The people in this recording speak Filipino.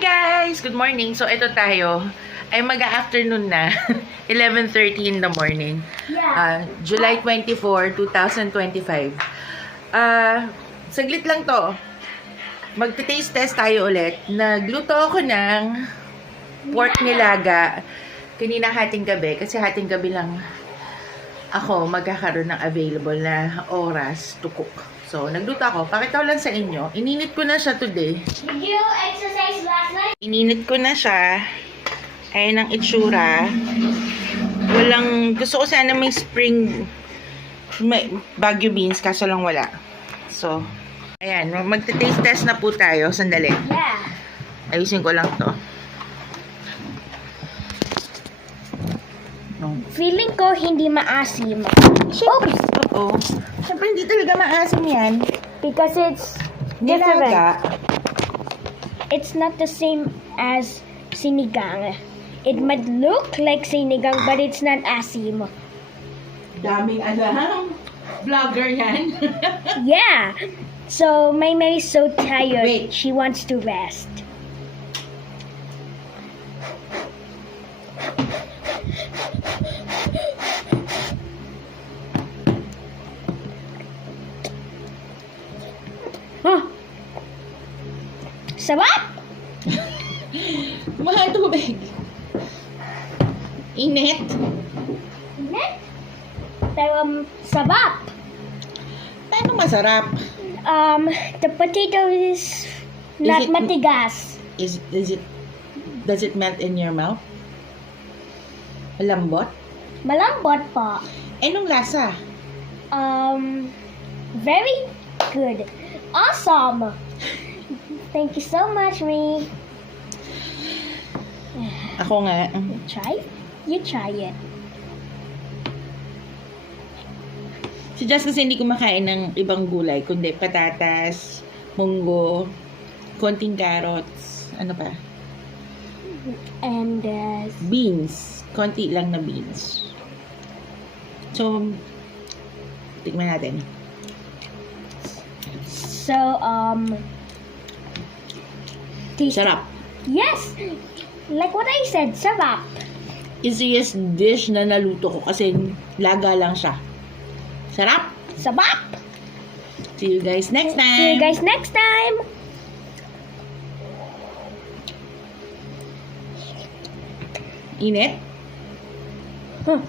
guys! Good morning. So, ito tayo. Ay mag-afternoon na. 11:30 in the morning. July 24, 2025. Saglit lang to. Magte-taste test tayo ulit. Nagluto ako ng pork nilaga. Kanina hating gabi. Kasi hating gabi lang ako magkakaroon ng available na oras to cook. So, nagluto ako. Pakita ko lang sa inyo. Ininit ko na siya today. Did you exercise last night? Ininit ko na siya. Ayan ang itsura. Gusto ko sana may spring, may Baguio beans, kaso lang wala. So, ayan. Magte-taste test na po tayo. Sandali. Yeah. Ayusin ko lang to. Feeling ko hindi maasim. Siyempre, oo. Siyempre, hindi talaga maasim yan. Because it's different. Nilaga. It's not the same as sinigang. It might look like sinigang, but it's not asim. Daming alam. Vlogger yan. Yeah. So, Maymay is so tired. Wait. She wants to rest. Huh. Sarap! Mahal tubig. Init. Pero sarap. Paano masarap? The potato is not it- matigas. Does it melt in your mouth? Malambot? Malambot po. Anong lasa? Very good. Awesome. Thank you so much, me. Ako nga. Try? You try it. Si Jess kasi hindi kumakain ng ibang gulay, kundi patatas, munggo, konting carrots, ano pa? And Beans. Konti lang na beans. So, tikman natin. so taste. Sarap. Yes. Like what I said, sarap. Easiest dish na naluto ko kasi laga lang siya. Sarap. Sarap. See you guys next time. See you guys next time. Init? Huh.